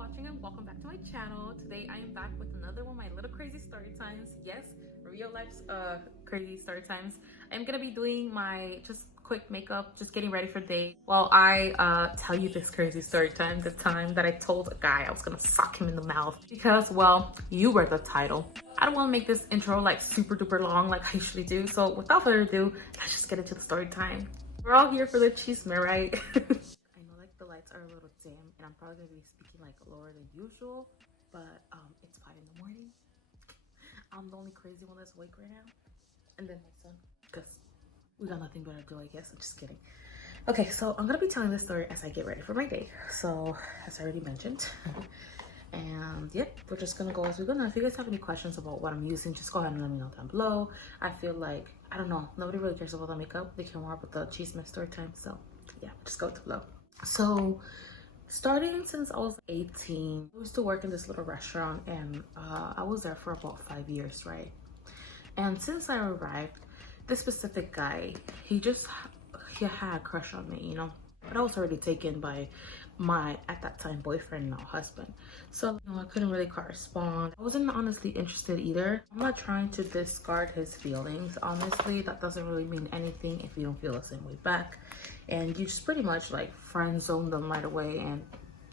watching and welcome back to my channel. Today I am back with another one of my little crazy story times. Yes, real life's crazy story times. I'm gonna be doing my just quick makeup, just getting ready for the day while I tell you this crazy story time, the time that I told a guy I was gonna suck him in the mouth because, well, you read the title. I don't want to make this intro like super duper long like I usually do, so without further ado, let's just get into the story time. We're all here for the chisme, right? I know like the lights are a little dim and I'm probably gonna be speaking like lower than usual, but it's 5 in the morning. I'm the only crazy one that's awake right now, and then my son, because we got nothing better to do, I guess. I'm just kidding. Okay, so I'm gonna be telling this story as I get ready for my day. So as I already mentioned, and yep, we're just gonna go as we're gonna. If you guys have any questions about what I'm using, just go ahead and let me know down below. I feel like, I don't know, nobody really cares about the makeup. They care more about the chisme story time. So yeah, just go with the flow. So starting since I was 18, I used to work in this little restaurant, and I was there for about 5 years, right? And since I arrived, this specific guy, he had a crush on me, you know, but I was already taken by my, at that time, boyfriend, now husband. So, you know, I couldn't really correspond. I wasn't honestly interested either. I'm not trying to discard his feelings, honestly. That doesn't really mean anything if you don't feel the same way back. And you just pretty much like friend zone them right away and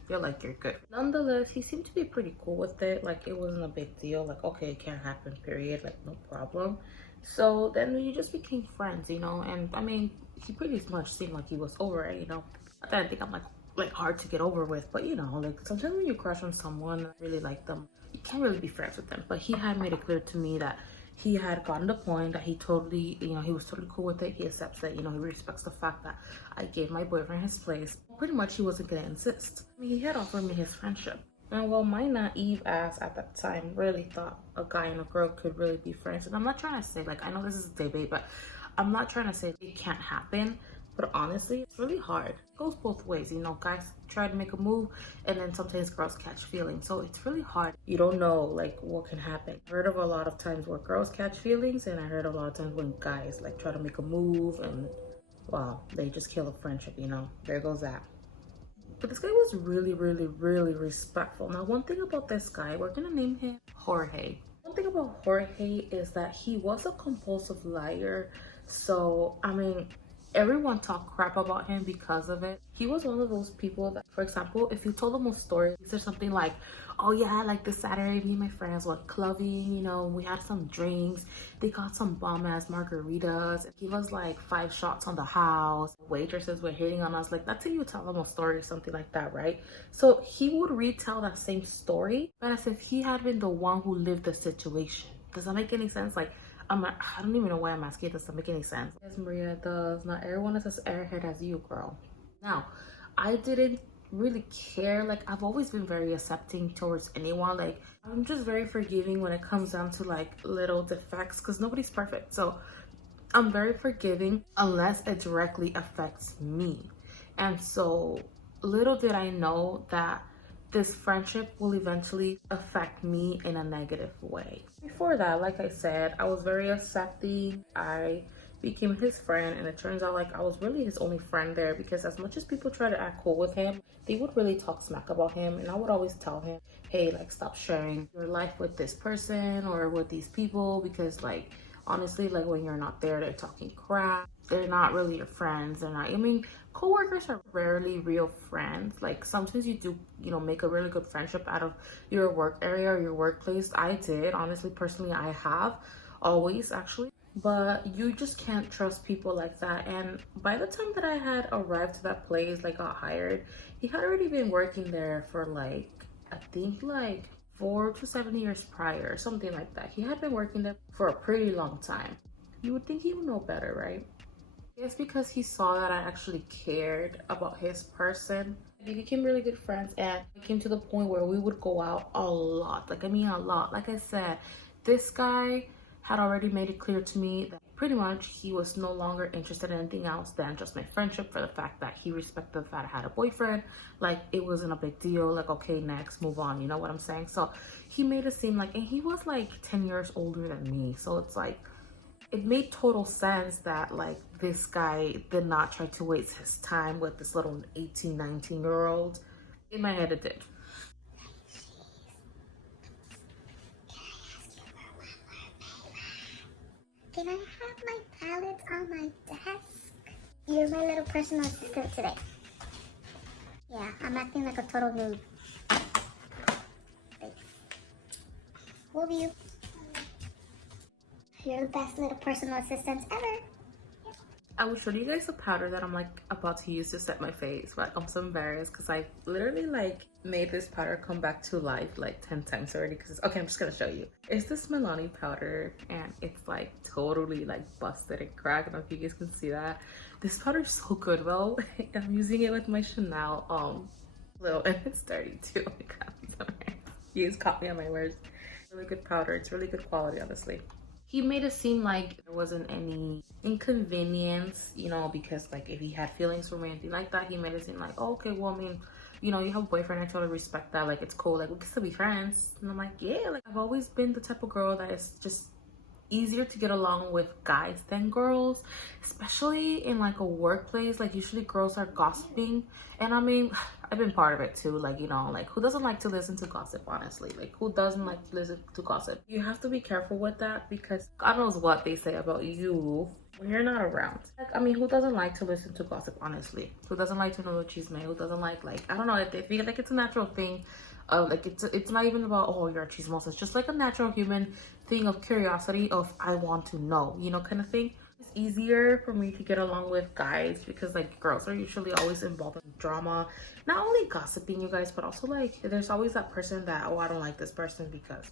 you're like, you're good. Nonetheless, he seemed to be pretty cool with it. Like, it wasn't a big deal. Like, okay, it can't happen, period. Like, no problem. So then we just became friends, you know. And I mean, he pretty much seemed like he was over it, you know. Not that I think I'm like hard to get over with, but you know, like sometimes when you crush on someone, really like them, you can't really be friends with them. But he had made it clear to me that he had gotten the point that he totally, you know, he was totally cool with it. He accepts that, you know, he respects the fact that I gave my boyfriend his place. Pretty much he wasn't gonna insist. I mean, he had offered me his friendship. And well, my naive ass at that time really thought a guy and a girl could really be friends. And I'm not trying to say, like, I know this is a debate, but I'm not trying to say it can't happen. But honestly, it's really hard. It goes both ways. You know, guys try to make a move and then sometimes girls catch feelings. So it's really hard. You don't know like what can happen. I heard of a lot of times where girls catch feelings, and I heard a lot of times when guys like try to make a move and wow, they just kill a friendship, you know. There goes that. But this guy was really, really, really respectful. Now, one thing about this guy, we're gonna name him Jorge. One thing about Jorge is that he was a compulsive liar. So, I mean, everyone talked crap about him because of it. He was one of those people that, for example, if you told him a story, he said something like, oh yeah, like this Saturday, me and my friends went clubbing, you know, we had some drinks, they got some bomb-ass margaritas, he was like 5 shots on the house, waitresses were hitting on us. Like, that's how you tell him a story or something like that, right? So he would retell that same story, but as if he had been the one who lived the situation. Does that make any sense? Like, I don't even know why I'm asking. It doesn't make any sense. Yes, Maria, it does. Not everyone is as airhead as you, girl. Now, I didn't really care. Like, I've always been very accepting towards anyone. Like, I'm just very forgiving when it comes down to like little defects, because nobody's perfect. So I'm very forgiving unless it directly affects me. And so little did I know that this friendship will eventually affect me in a negative way. Before that, like I said, I was very accepting. I became his friend, and it turns out like I was really his only friend there, because as much as people try to act cool with him, they would really talk smack about him. And I would always tell him, hey, like, stop sharing your life with this person or with these people, because like honestly, like when you're not there, they're talking crap. They're not really your friends. They're not, I mean, coworkers are rarely real friends. Like, sometimes you do, you know, make a really good friendship out of your work area or your workplace. I did, honestly, personally, I have always, actually. But you just can't trust people like that. And by the time that I had arrived to that place, like got hired, he had already been working there for like, I think like 4 to 7 years prior, something like that. He had been working there for a pretty long time. You would think he would know better, right? Yes, because he saw that I actually cared about his person. We became really good friends, and it came to the point where we would go out a lot. Like, I mean a lot. Like I said, this guy had already made it clear to me that pretty much he was no longer interested in anything else than just my friendship, for the fact that he respected the fact I had a boyfriend. Like, it wasn't a big deal. Like, okay, next, move on. You know what I'm saying? So he made it seem like, and he was like 10 years older than me. So it's like, it made total sense that like this guy did not try to waste his time with this little 18, 19-year-old. In my head, it did. Can I have my palettes on my desk? You're my little personal assistant today. Yeah, I'm acting like a total noob. Thanks. Love you. You're the best little personal assistant ever. I will show you guys the powder that I'm like about to use to set my face, but I'm so embarrassed because I literally like made this powder come back to life like 10 times already. Because okay, I'm just gonna show you. It's this Milani powder and it's like totally like busted and cracked. I don't know if you guys can see that. This powder is so good though. I'm using it with my Chanel little, and it's dirty too. Oh my god, you guys caught me on my words. Really good powder. It's really good quality, honestly. He made it seem like there wasn't any inconvenience, you know, because like if he had feelings for me, anything like that, he made it seem like, oh, okay, well, I mean, you know, you have a boyfriend, I totally respect that, like it's cool, like we can still be friends. And I'm like, yeah, like I've always been the type of girl that is just easier to get along with guys than girls, especially in like a workplace. Like usually girls are gossiping, and I mean, I've been part of it too. Like, you know, like who doesn't like to listen to gossip? Honestly, like who doesn't like to listen to gossip? You have to be careful with that because God knows what they say about you when you're not around. Like, I mean, who doesn't like to listen to gossip? Honestly, who doesn't like to know the chisme? Who doesn't like I don't know, I feel like it's a natural thing. Like it's not even about, oh, you're a chismosa. It's just like a natural human thing of curiosity of I want to know, you know, kind of thing. It's easier for me to get along with guys because like girls are usually always involved in drama, not only gossiping, you guys, but also like there's always that person that, oh, I don't like this person because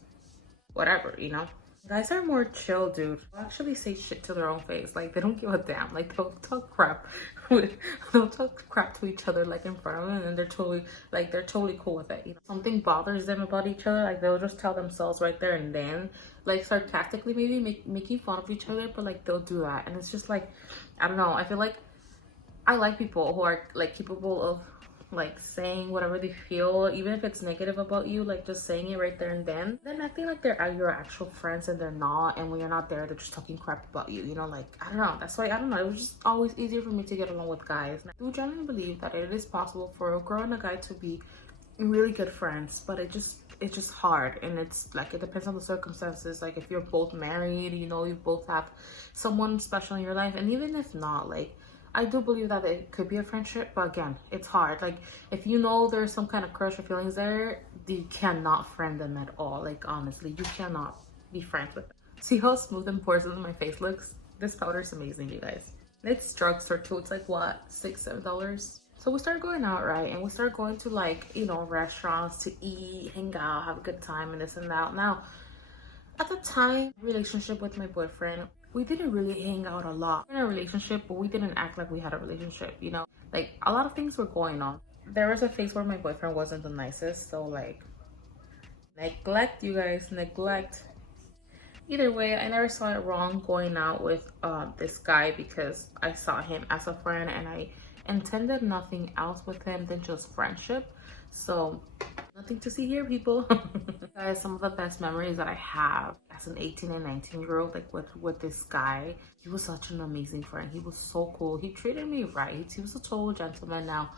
whatever, you know. Guys are more chill, dude. They'll actually say shit to their own face. Like, they don't give a damn. Like, they'll talk crap. They'll talk crap to each other, like, in front of them, and they're totally cool with it. You know, something bothers them about each other, like, they'll just tell themselves right there and then, like, sarcastically maybe making fun of each other, but, like, they'll do that. And it's just, like, I don't know. I feel like I like people who are, like, capable of like saying whatever they feel, even if it's negative about you, like just saying it right there and then acting like they're your actual friends and they're not, and when you're not there they're just talking crap about you, you know. Like, I don't know, that's why I don't know, it was just always easier for me to get along with guys. And I do genuinely believe that it is possible for a girl and a guy to be really good friends, but it's just hard, and it's like it depends on the circumstances. Like if you're both married, you know, you both have someone special in your life, and even if not, like I do believe that it could be a friendship, but again, it's hard. Like, if you know there's some kind of crush or feelings there, you cannot friend them at all. Like, honestly, you cannot be friends with them. See how smooth and porcelain my face looks? This powder is amazing, you guys. It's drugstore too. It's like, what, $6-7? So we started going out, right? And we started going to, like, you know, restaurants to eat, hang out, have a good time, and this and that. Now, at the time, relationship with my boyfriend, we didn't really hang out a lot. We were in a relationship, but we didn't act like we had a relationship, you know? Like, a lot of things were going on. There was a phase where my boyfriend wasn't the nicest, so like, neglect, you guys, neglect. Either way, I never saw it wrong going out with this guy because I saw him as a friend and I intended nothing else with him than just friendship. So nothing to see here, people. Guys, some of the best memories that I have as an 18 and 19-year-old, like with this guy. He was such an amazing friend. He was so cool. He treated me right. He was a total gentleman. Now,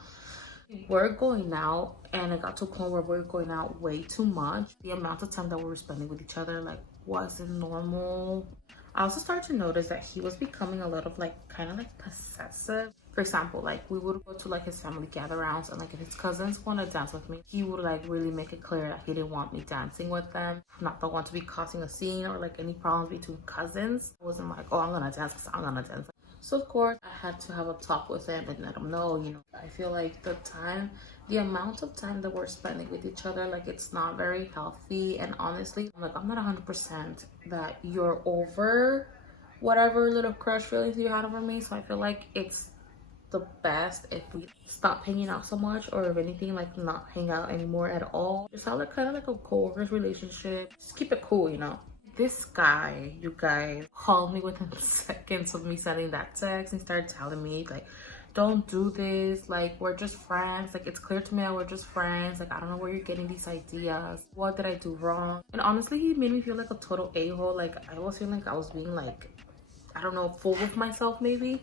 we're going out, and it got to a point where we're going out way too much. The amount of time that we were spending with each other, like, wasn't normal. I also started to notice that he was becoming a little like kind of like possessive. For example, like we would go to like his family gather-rounds, and like if his cousins want to dance with me, he would like really make it clear that he didn't want me dancing with them. I'm not the one to be causing a scene or like any problems between cousins. I wasn't like, oh, I'm gonna dance because I'm gonna dance. So of course I had to have a talk with him and let him know, you know, I feel like the amount of time that we're spending with each other, like it's not very healthy. And honestly, I'm like, I'm not 100% that you're over whatever little crush feelings you had over me. So I feel like it's the best if we stop hanging out so much, or if anything, like not hang out anymore at all. Just have like kind of like a co-workers relationship. Just keep it cool, you know. This guy, you guys, called me within seconds of me sending that text and started telling me like, don't do this, like we're just friends, like it's clear to me that we're just friends, like I don't know where you're getting these ideas, what did I do wrong? And honestly, he made me feel like a total a-hole. Like I was feeling like I was being like, I don't know, full of myself maybe.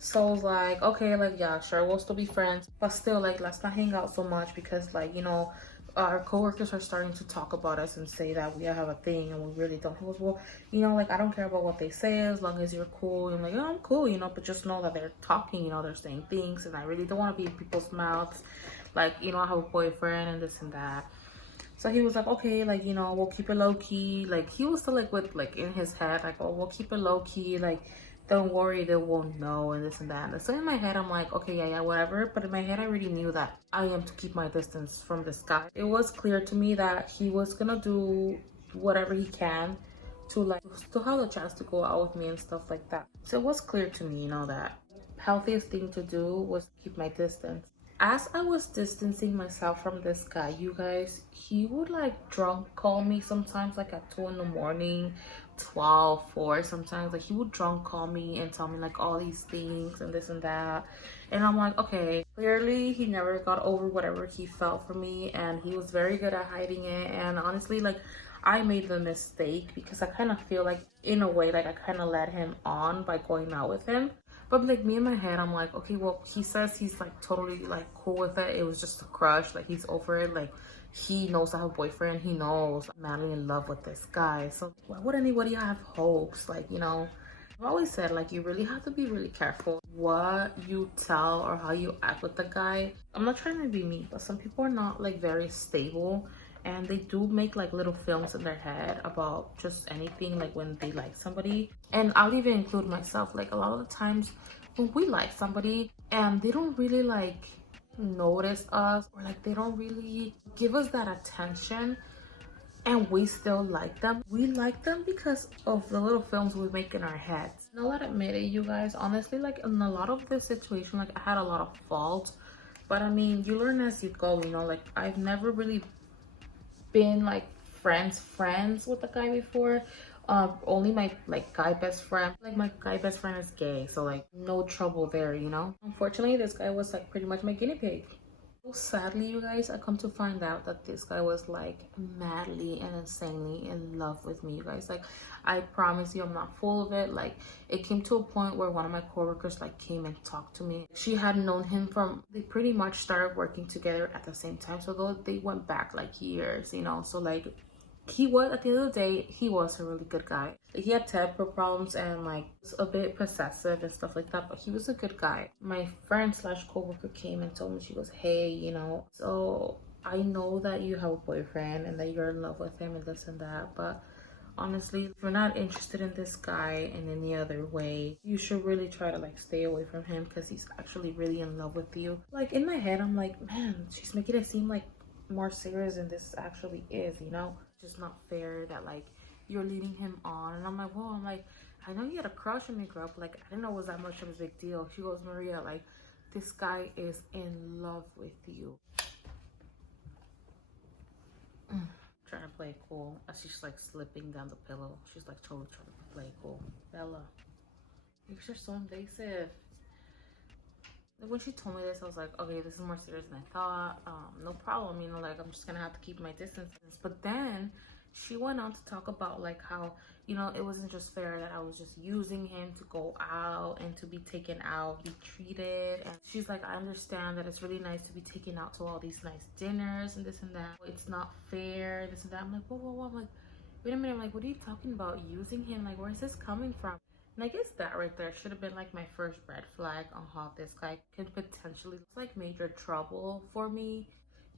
So I was like, okay, like yeah, sure, we'll still be friends, but still, like let's not hang out so much because, like, you know, our coworkers are starting to talk about us and say that we have a thing and we really don't. He goes, well, like, I don't care about what they say as long as you're cool. And I'm like, oh, I'm cool, but just know that they're talking, they're saying things, and I really don't want to be in people's mouths. Like, I have a boyfriend and this and that. So he was like, okay, like, we'll keep it low key. Like, he was still like with like in his head, like, oh, we'll keep it low key. Like, don't worry, they won't know and this and that. And so in my head, I'm like, okay, yeah, whatever. But in my head, I already knew that I am to keep my distance from this guy. It was clear to me that he was gonna do whatever he can to like still have the chance to go out with me and stuff like that. So it was clear to me, that healthiest thing to do was keep my distance. As I was distancing myself from this guy, you guys, he would like drunk call me sometimes, like at 2 in the morning, 12, 4 sometimes. Like, he would drunk call me and tell me like all these things and this and that. And I'm like, okay, clearly he never got over whatever he felt for me, and he was very good at hiding it. And honestly, like, I made the mistake because I kind of feel like, in a way, like I kind of led him on by going out with him. But like, me in my head, I'm like, okay, well, he says he's like totally like cool with it. It was just a crush. Like, he's over it. Like, he knows I have a boyfriend. He knows I'm madly in love with this guy. So why would anybody have hopes? Like, I've always said, like, you really have to be really careful what you tell or how you act with the guy. I'm not trying to be mean, but some people are not like very stable, and they do make like little films in their head about just anything, like when they like somebody. And I'll even include myself. Like, a lot of the times when we like somebody and they don't really like notice us, or like they don't really give us that attention, and we still like them. We like them because of the little films we make in our heads. And I'll admit it, you guys, honestly, like in a lot of this situation, like I had a lot of fault, but I mean, you learn as you go. Like, I've never really been like friends with a guy before. Only my like guy best friend. Like, my guy best friend is gay, so like no trouble there. Unfortunately, this guy was like pretty much my guinea pig. So sadly, you guys, I come to find out that this guy was like madly and insanely in love with me, you guys. Like, I promise you, I'm not full of it. Like, it came to a point where one of my coworkers like came and talked to me. She had known him from, they pretty much started working together at the same time. So though they went back like years, so like, he was, at the end of the day, he was a really good guy. He had temper problems and like was a bit possessive and stuff like that, but he was a good guy. My friend slash coworker came and told me, she goes, hey, so I know that you have a boyfriend and that you're in love with him and this and that, but honestly, if you're not interested in this guy in any other way, you should really try to like stay away from him, because he's actually really in love with you. Like, in my head, I'm like, man, she's making it seem like more serious than this actually is. Just not fair that like you're leading him on. And I'm like, whoa, I know you had a crush on me, girl, but like, I didn't know it was that much of a big deal. She goes, Maria, like, this guy is in love with you. Trying to play it cool as she's like slipping down the pillow. She's like totally trying to play it cool. Bella, you're so invasive. When she told me this, I was like, okay, this is more serious than I thought. No problem, like, I'm just gonna have to keep my distance. But then she went on to talk about like how, it wasn't just fair that I was just using him to go out and to be taken out, be treated. And she's like, I understand that it's really nice to be taken out to all these nice dinners and this and that. It's not fair, this and that. I'm like, whoa. I'm like, wait a minute. I'm like, what are you talking about? Using him? Like, where is this coming from? And I guess that right there should have been like my first red flag on how this guy could potentially like major trouble for me.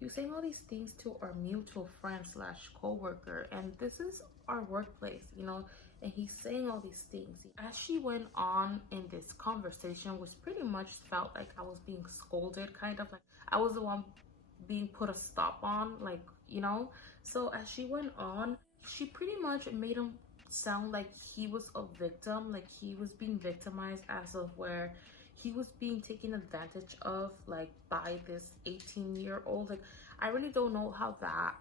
He was saying all these things to our mutual friend slash co-worker, and this is our workplace, and he's saying all these things. As she went on in this conversation, which pretty much felt like I was being scolded, kind of like I was the one being put a stop on, like, so as she went on, she pretty much made him sound like he was a victim, like he was being victimized, as of where he was being taken advantage of, like, by this 18-year-old. Like, I really don't know how that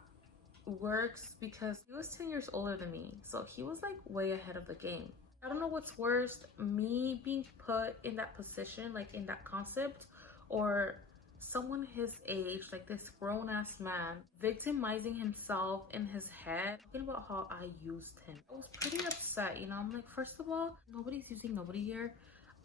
works, because he was 10 years older than me, so he was like way ahead of the game. I don't know what's worse, me being put in that position, like in that concept, or someone his age, like this grown-ass man, victimizing himself in his head, talking about how I used him. I was pretty upset, I'm like, first of all, nobody's using nobody here.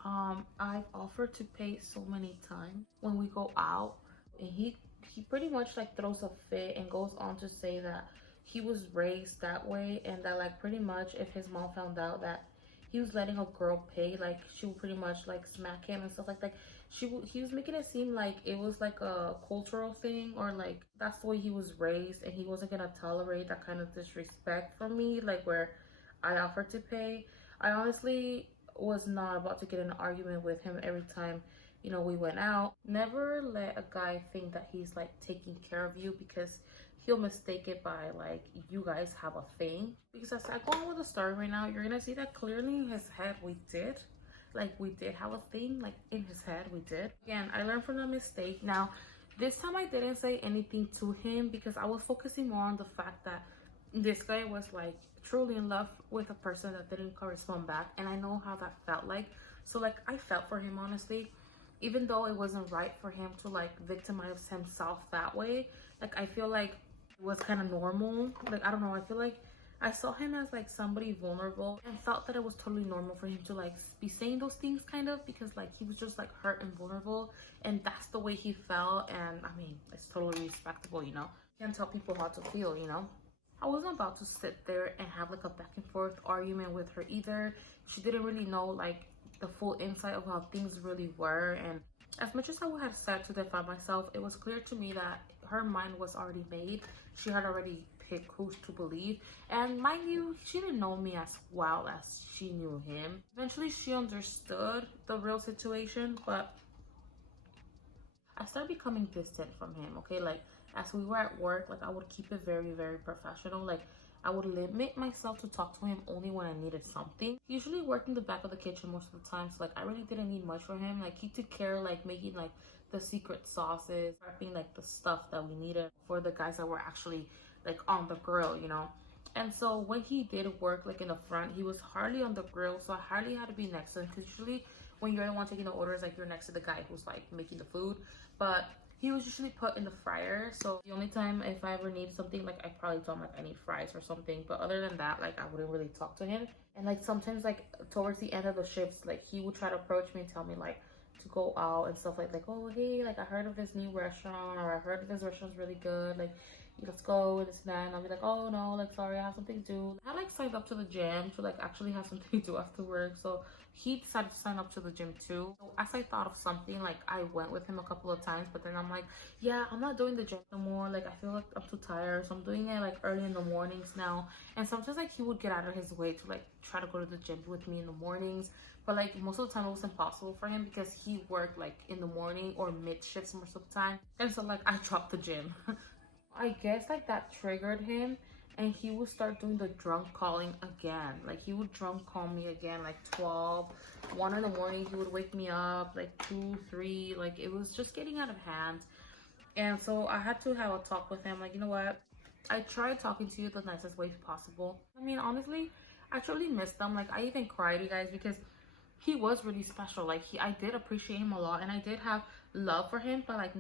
I've offered to pay so many times when we go out, and he he pretty much like throws a fit and goes on to say that he was raised that way, and that like pretty much if his mom found out that he was letting a girl pay, like she would pretty much like smack him and stuff like that. He was making it seem like it was like a cultural thing, or like that's the way he was raised, and he wasn't gonna tolerate that kind of disrespect from me, like where I offered to pay. I honestly was not about to get in an argument with him every time, you know, we went out. Never let a guy think that he's like taking care of you, because he'll mistake it by like you guys have a thing. Because as I go on with the story right now, you're gonna see that clearly in his head we did have a thing. Like in his head we did. Again, I learned from the mistake. Now this time I didn't say anything to him because I was focusing more on the fact that this guy was like truly in love with a person that didn't correspond back, and I know how that felt like. So like I felt for him, honestly, even though it wasn't right for him to like victimize himself that way. Like I feel like it was kind of normal. Like I don't know, I feel like I saw him as like somebody vulnerable, and felt that it was totally normal for him to like be saying those things, kind of, because like he was just like hurt and vulnerable, and that's the way he felt. And I mean, it's totally respectable, you know. You can't tell people how to feel, you know. I wasn't about to sit there and have like a back and forth argument with her either. She didn't really know like the full insight of how things really were, and as much as I had said to defend myself, it was clear to me that her mind was already made. She had already picked who to believe, and mind you, she didn't know me as well as she knew him. Eventually she understood the real situation, but I started becoming distant from him, okay? Like, as we were at work, like, I would keep it very, very professional. Like, I would limit myself to talk to him only when I needed something. He usually worked in the back of the kitchen most of the time, so, like, I really didn't need much from him. Like, he took care, like, making, like, the secret sauces, prepping, like, the stuff that we needed for the guys that were actually, like, on the grill, you know? And so when he did work, like, in the front, he was hardly on the grill, so I hardly had to be next to him, because usually when you're the one taking the orders, like, you're next to the guy who's, like, making the food. But he was usually put in the fryer, so the only time if I ever need something, like, I probably told him like I need fries or something. But other than that, like, I wouldn't really talk to him. And like sometimes, like, towards the end of the shifts, like, he would try to approach me and tell me like to go out and stuff, like oh hey, like, I heard of this new restaurant, or I heard this restaurant's really good, like, let's go and this and that. And I'll be like, oh no, like, sorry, I have something to do. I like signed up to the gym to like actually have something to do after work, so he decided to sign up to the gym too. So as I thought of something, like, I went with him a couple of times, but then I'm like, yeah, I'm not doing the gym no more. Like, I feel like I'm too tired, so I'm doing it like early in the mornings now. And sometimes like he would get out of his way to like try to go to the gym with me in the mornings, but like most of the time it was impossible for him because he worked like in the morning or mid shifts most of the time. And so like I dropped the gym. I guess like that triggered him, and he would start doing the drunk calling again. Like, he would drunk call me again, like 12, 1 in the morning. He would wake me up, like 2, 3. Like, it was just getting out of hand. And so I had to have a talk with him. Like, you know what? I tried talking to you the nicest way possible. I mean, honestly, I truly missed him. Like, I even cried, you guys, because he was really special. Like, I did appreciate him a lot, and I did have love for him, but like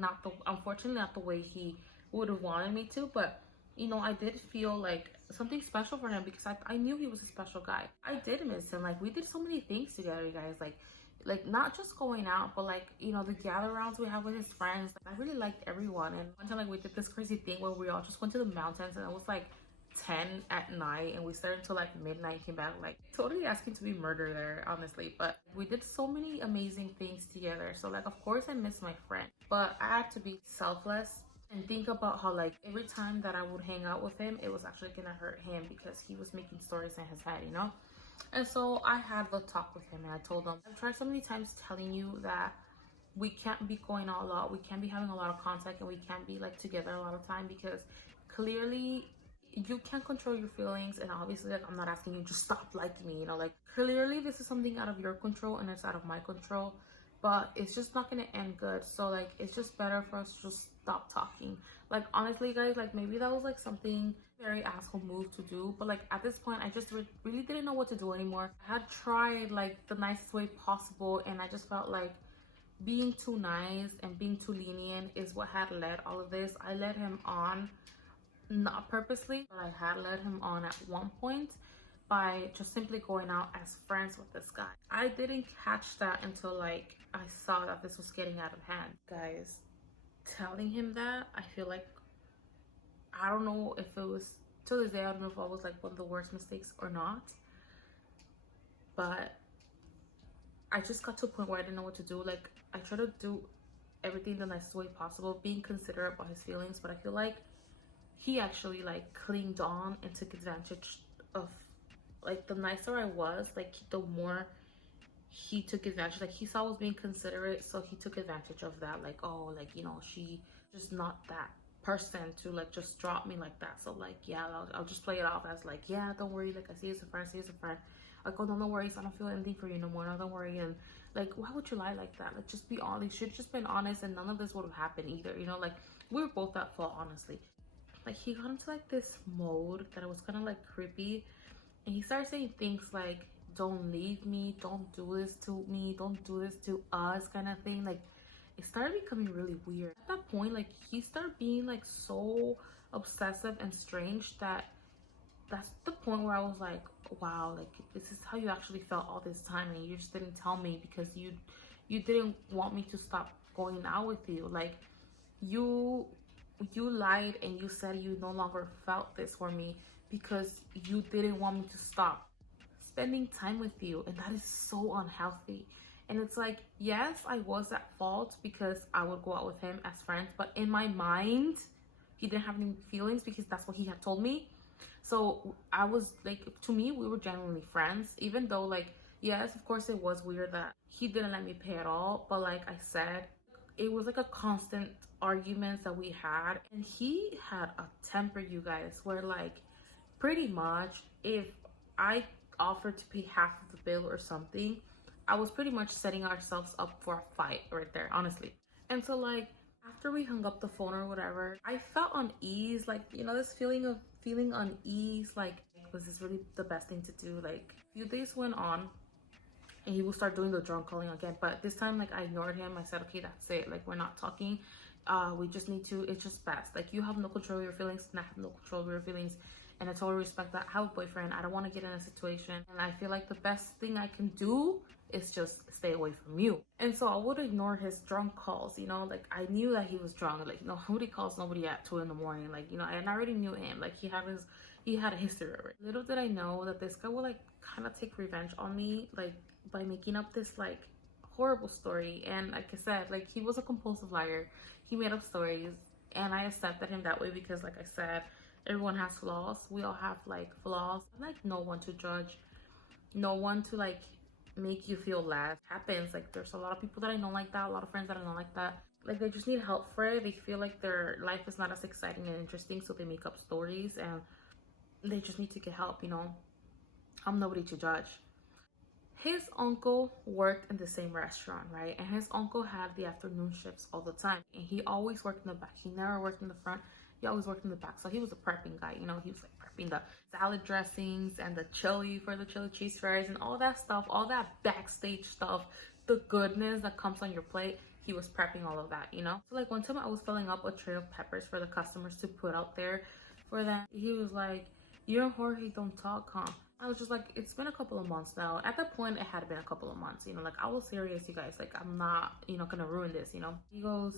unfortunately not the way he would have wanted me to. But you know, I did feel like something special for him because I knew he was a special guy. I did miss him. Like, we did so many things together, you guys. Like not just going out, but like, you know, the gather rounds we have with his friends. Like, I really liked everyone. And one time, like, we did this crazy thing where we all just went to the mountains, and it was like 10 at night, and we stayed until like midnight, came back, like totally asking to be murdered there, honestly. But we did so many amazing things together. So like, of course I miss my friend, but I had to be selfless and think about how like every time that I would hang out with him, it was actually gonna hurt him because he was making stories in his head, you know. And so I had the talk with him, and I told him, I've tried so many times telling you that we can't be going out a lot, we can't be having a lot of contact, and we can't be like together a lot of time, because clearly you can't control your feelings. And obviously, like, I'm not asking you to stop liking me, you know. Like, clearly this is something out of your control and it's out of my control, but it's just not gonna end good. So like, it's just better for us to just stop talking. Like, honestly, guys, like, maybe that was like something very asshole move to do, but like at this point I just really didn't know what to do anymore. I had tried like the nicest way possible, and I just felt like being too nice and being too lenient is what had led all of this. I led him on, not purposely, but I had led him on at one point by just simply going out as friends with this guy. I didn't catch that until like I saw that this was getting out of hand. Guys, telling him that, I feel like, I don't know if it was, to this day, I don't know if I was like one of the worst mistakes or not. But I just got to a point where I didn't know what to do. Like, I try to do everything the nicest way possible, being considerate about his feelings, but I feel like he actually like clinged on and took advantage of, like, the nicer I was, like, the more he took advantage. Like, he saw I was being considerate, so he took advantage of that. Like, oh, like, you know, she just not that person to like just drop me like that. So like, yeah, I'll just play it off as like, yeah, don't worry, like, I see you as a friend, see you as a friend. Like, oh, no worries, I don't feel anything for you no more, no, don't worry. And like, why would you lie like that? Like, just be honest. You should just been honest, and none of this would have happened either, you know. Like, we were both at fault, honestly. Like, he got into like this mode that it was kind of like creepy, and he started saying things like, don't leave me, don't do this to me, don't do this to us, kind of thing. Like, it started becoming really weird. At that point, like, he started being like so obsessive and strange that that's the point where I was like, wow, like, this is how you actually felt all this time, and you just didn't tell me because you didn't want me to stop going out with you. Like, you lied and you said you no longer felt this for me because you didn't want me to stop spending time with you, and that is so unhealthy. And it's like, yes, I was at fault because I would go out with him as friends, but in my mind he didn't have any feelings because that's what he had told me. So I was like, to me, we were genuinely friends, even though, like, yes, of course it was weird that he didn't let me pay at all, but like I said, it was like a constant arguments that we had. And he had a temper, you guys, where like pretty much if I offered to pay half of the bill or something, I was pretty much setting ourselves up for a fight right there, honestly. And so like, after we hung up the phone or whatever, I felt unease, like, you know, this feeling of feeling unease, like, was this really the best thing to do? Like, a few days went on and he will start doing the drunk calling again, but this time, like, I ignored him. I said, okay, that's it, like, we're not talking. We just need to, it's just best, like, you have no control of your feelings and I have no control of your feelings, and I totally respect that. I have a boyfriend, I don't want to get in a situation, and I feel like the best thing I can do is just stay away from you. And so I would ignore his drunk calls, you know, like, I knew that he was drunk. Like, you know, nobody calls nobody at 2 in the morning, like, you know, and I already knew him, like, he had a history already. Little did I know that this guy would like kind of take revenge on me, like, by making up this like horrible story. And like I said, like, he was a compulsive liar. He made up stories, and I accepted him that way because, like I said, everyone has flaws. We all have like flaws. I'm like no one to judge, no one to like make you feel less. It happens. Like, there's a lot of people that I know like that, a lot of friends that I know like that. Like, they just need help for it. They feel like their life is not as exciting and interesting, so they make up stories, and they just need to get help, you know. I'm nobody to judge. His uncle worked in the same restaurant, right? And his uncle had the afternoon shifts all the time, and he always worked in the back. He never worked in the front. He always worked in the back. So he was a prepping guy, you know. He was like prepping the salad dressings and the chili for the chili cheese fries and all that stuff, all that backstage stuff, the goodness that comes on your plate. He was prepping all of that, you know. So like, one time I was filling up a tray of peppers for the customers to put out there for them. He was like, you and Jorge don't talk, huh? I was just like, it's been a couple of months now. At that point, it had been a couple of months, you know, like, I was serious, you guys. Like, I'm not, you know, gonna ruin this, you know. He goes,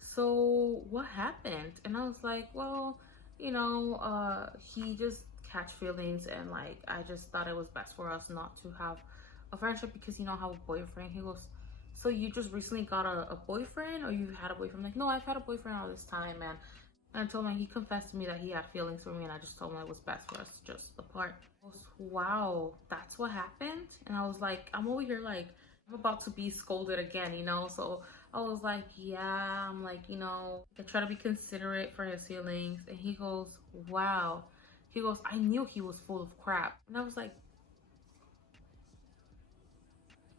so what happened? And I was like, well, you know, he just catch feelings, and like, I just thought it was best for us not to have a friendship because, you know, I have a boyfriend. He goes, so you just recently got a boyfriend, or you've had a boyfriend? I'm like, no, I've had a boyfriend all this time, man. And I told him, he confessed to me that he had feelings for me, and I just told him it was best for us to just apart. I was, wow, that's what happened? And I was like, I'm over here like, I'm about to be scolded again, you know? So I was like, yeah, I'm like, you know, I try to be considerate for his feelings. And he goes, wow. He goes, I knew he was full of crap. And I was like,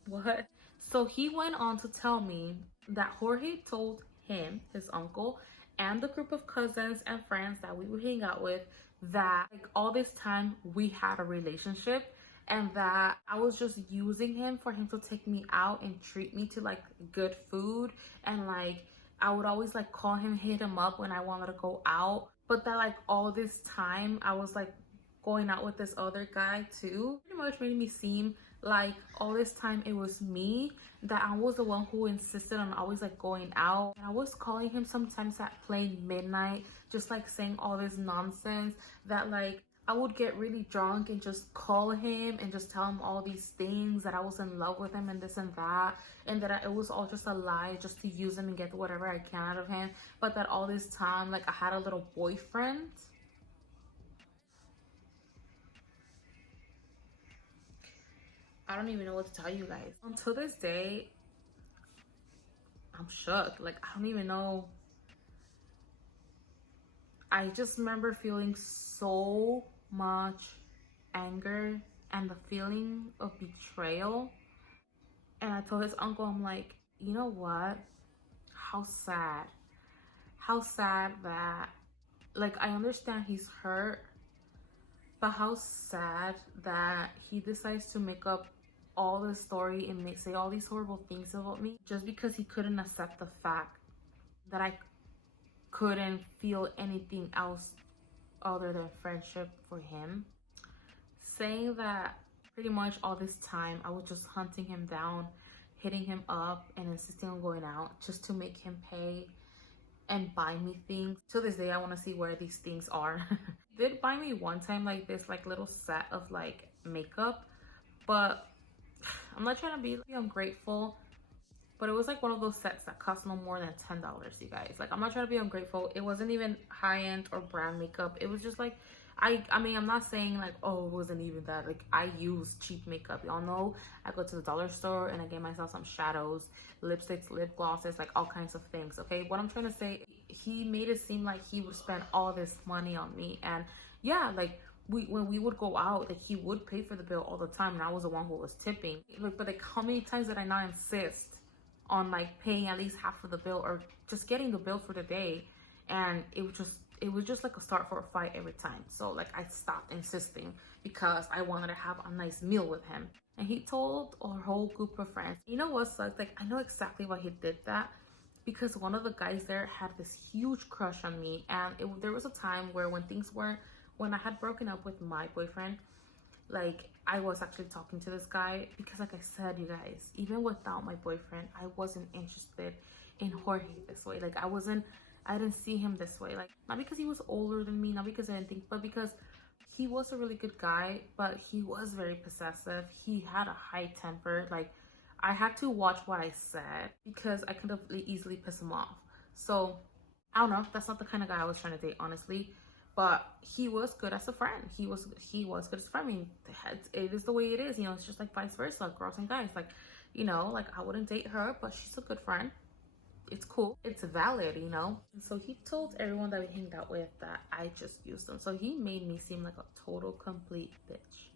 what? So he went on to tell me that Jorge told him, his uncle, and the group of cousins and friends that we would hang out with, that like, all this time we had a relationship, and that I was just using him for him to take me out and treat me to like good food, and like, I would always like call him, hit him up when I wanted to go out, but that like all this time I was like going out with this other guy too. Pretty much made me seem like all this time it was me, that I was the one who insisted on always like going out. And I was calling him sometimes at plain midnight, just like saying all this nonsense, that like I would get really drunk and just call him and just tell him all these things, that I was in love with him and this and that, and that it was all just a lie just to use him and get whatever I can out of him. But that all this time, like, I had a little boyfriend. I don't even know what to tell you guys. Until this day, I'm shook. Like, I don't even know. I just remember feeling so much anger and the feeling of betrayal. And I told his uncle, I'm like, you know what? How sad. How sad that, like, I understand he's hurt, but how sad that he decides to make up all this story and say all these horrible things about me just because he couldn't accept the fact that I couldn't feel anything else other than friendship for him. Saying that pretty much all this time I was just hunting him down, hitting him up, and insisting on going out just to make him pay and buy me things. To this day, I want to see where these things are. He did buy me one time like this like little set of like makeup, but I'm not trying to be ungrateful, but it was like one of those sets that cost no more than $10, you guys. Like, I'm not trying to be ungrateful. It wasn't even high-end or brand makeup. It was just like, I mean, I'm not saying like, oh, it wasn't even that. Like, I use cheap makeup. Y'all know I go to the dollar store and I get myself some shadows, lipsticks, lip glosses, like all kinds of things, okay? What I'm trying to say, he made it seem like he would spend all this money on me. And yeah, like, when we would go out, like, he would pay for the bill all the time, and I was the one who was tipping. Like, but like, how many times did I not insist on like paying at least half of the bill or just getting the bill for the day? And it was just like a start for a fight every time. So like, I stopped insisting because I wanted to have a nice meal with him. And he told our whole group of friends. You know what sucks? Like, I know exactly why he did that, because one of the guys there had this huge crush on me. And there was a time where when I had broken up with my boyfriend, like, I was actually talking to this guy because, like I said, you guys, even without my boyfriend, I wasn't interested in Jorge this way. Like, I didn't see him this way. Like, not because he was older than me, not because I didn't think, but because he was a really good guy, but he was very possessive. He had a high temper. Like, I had to watch what I said because I could have easily piss him off. So, I don't know. That's not the kind of guy I was trying to date, honestly. But he was good as a friend. He was good as a friend. I mean, it is the way it is. You know, it's just like vice versa, girls and guys. Like, you know, like, I wouldn't date her, but she's a good friend. It's cool. It's valid, you know? And so he told everyone that we hanged out with that I just used them. So he made me seem like a total complete bitch.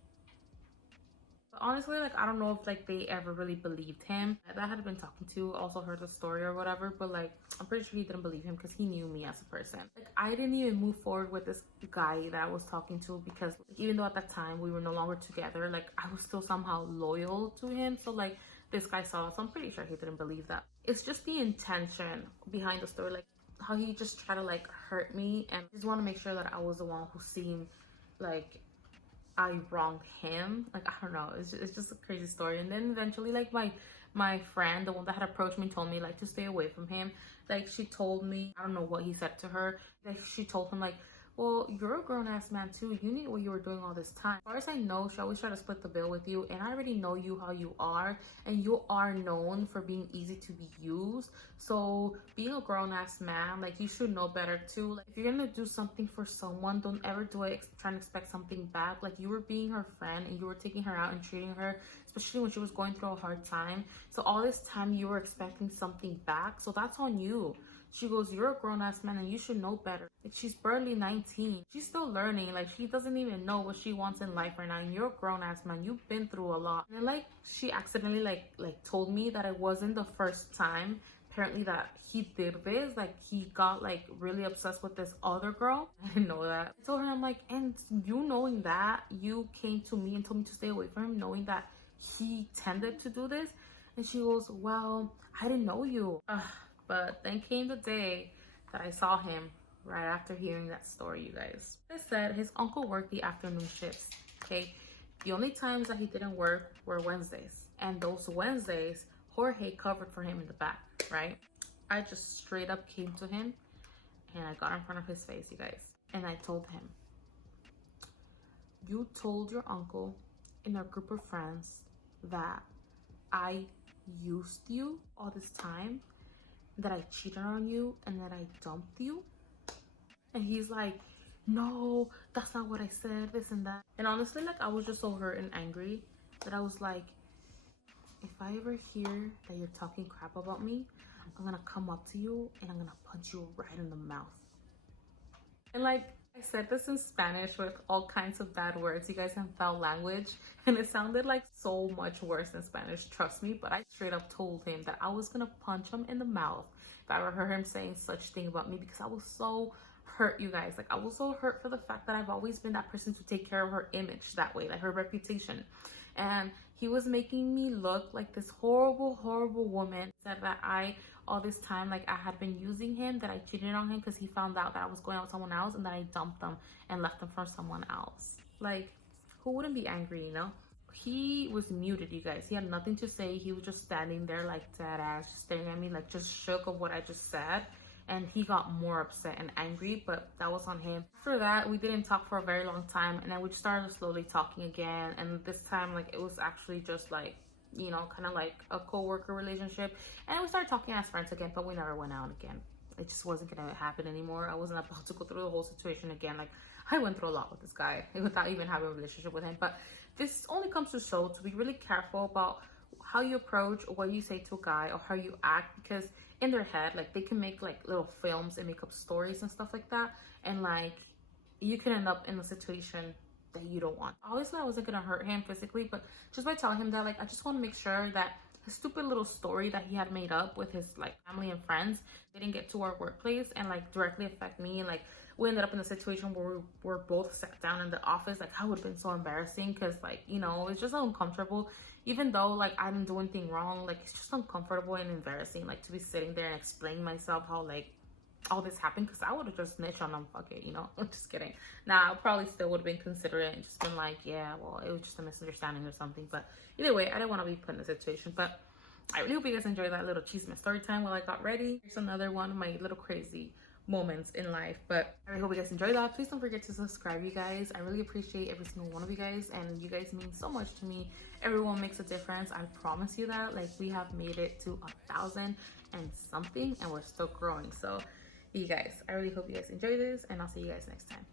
But honestly, like, I don't know if like they ever really believed him. That I had been talking to also heard the story or whatever, but like, I'm pretty sure he didn't believe him because he knew me as a person. Like, I didn't even move forward with this guy that I was talking to because, like, even though at that time we were no longer together, like, I was still somehow loyal to him. So like, this guy saw us, so I'm pretty sure he didn't believe that. It's just the intention behind the story, like how he just tried to like hurt me, and just want to make sure that I was the one who seemed like I wronged him. Like, I don't know, it's just a crazy story. And then eventually, like, my friend, the one that had approached me, told me like to stay away from him. Like, she told me, I don't know what he said to her, like, she told him like, well, you're a grown-ass man too. You need what you were doing all this time. As far as I know, she always tried to split the bill with you, and I already know you, how you are, and you are known for being easy to be used. So being a grown-ass man, like, you should know better too. Like, if you're gonna do something for someone, don't ever do it trying to expect something back. Like, you were being her friend and you were taking her out and treating her, especially when she was going through a hard time. So all this time you were expecting something back, so that's on you. She goes, you're a grown-ass man and you should know better. Like, she's barely 19. She's still learning. Like, she doesn't even know what she wants in life right now. And you're a grown-ass man. You've been through a lot. And then, like, she accidentally, like told me that it wasn't the first time, apparently, that he did this. Like, he got, like, really obsessed with this other girl. I didn't know that. I told her, I'm like, and you knowing that, you came to me and told me to stay away from him, knowing that he tended to do this? And she goes, well, I didn't know you. But then came the day that I saw him right after hearing that story, you guys. As I said, his uncle worked the afternoon shifts, okay? The only times that he didn't work were Wednesdays. And those Wednesdays, Jorge covered for him in the back, right? I just straight up came to him and I got in front of his face, you guys. And I told him, you told your uncle in our group of friends that I used you all this time, that I cheated on you and that I dumped you. And he's like, no, that's not what I said, this and that. And honestly, like, I was just so hurt and angry that I was like, if I ever hear that you're talking crap about me, I'm gonna come up to you and I'm gonna punch you right in the mouth. And like, I said this in Spanish with all kinds of bad words, you guys, in foul language, and it sounded like so much worse than Spanish, trust me. But I straight up told him that I was gonna punch him in the mouth if I ever heard him saying such thing about me, because I was so hurt, you guys. Like, I was so hurt for the fact that I've always been that person to take care of her image that way, like her reputation. And he was making me look like this horrible, horrible woman. Said that all this time, like, I had been using him, that I cheated on him because he found out that I was going out with someone else, and that I dumped him and left him for someone else. Like, who wouldn't be angry, you know? He was muted, you guys. He had nothing to say. He was just standing there like dead ass, just staring at me, like just shook of what I just said. And he got more upset and angry, but that was on him. After that, we didn't talk for a very long time, and then we started slowly talking again. And this time, like, it was actually just like, you know, kind of like a co-worker relationship. And we started talking as friends again, but we never went out again. It just wasn't gonna happen anymore. I wasn't about to go through the whole situation again. Like, I went through a lot with this guy without even having a relationship with him. But this only comes to show to be really careful about how you approach or what you say to a guy or how you act, because in their head, like, they can make like little films and make up stories and stuff like that, and like, you can end up in a situation that you don't want. Obviously, I wasn't gonna hurt him physically, but just by telling him that, like, I just want to make sure that his stupid little story that he had made up with his like family and friends didn't get to our workplace and like directly affect me. And like, we ended up in a situation where we were both sat down in the office. Like, that would have been so embarrassing, because like, you know, it's just uncomfortable. Even though like I didn't do anything wrong, like, it's just uncomfortable and embarrassing, like, to be sitting there and explain myself how like all this happened, because I would have just snitched on them. Fuck it, you know. I'm just kidding. Nah, I probably still would have been considerate and just been like, yeah, well, it was just a misunderstanding or something. But either way, I didn't want to be put in a situation. But I really hope you guys enjoyed that little chisme story time while I got ready. Here's another one of my little crazy moments in life. But I really hope you guys enjoyed that. Please don't forget to subscribe, you guys. I really appreciate every single one of you guys, and you guys mean so much to me. Everyone makes a difference, I promise you that. Like, we have made it to 1,000 and something, and we're still growing. So you guys, I really hope you guys enjoy this, and I'll see you guys next time.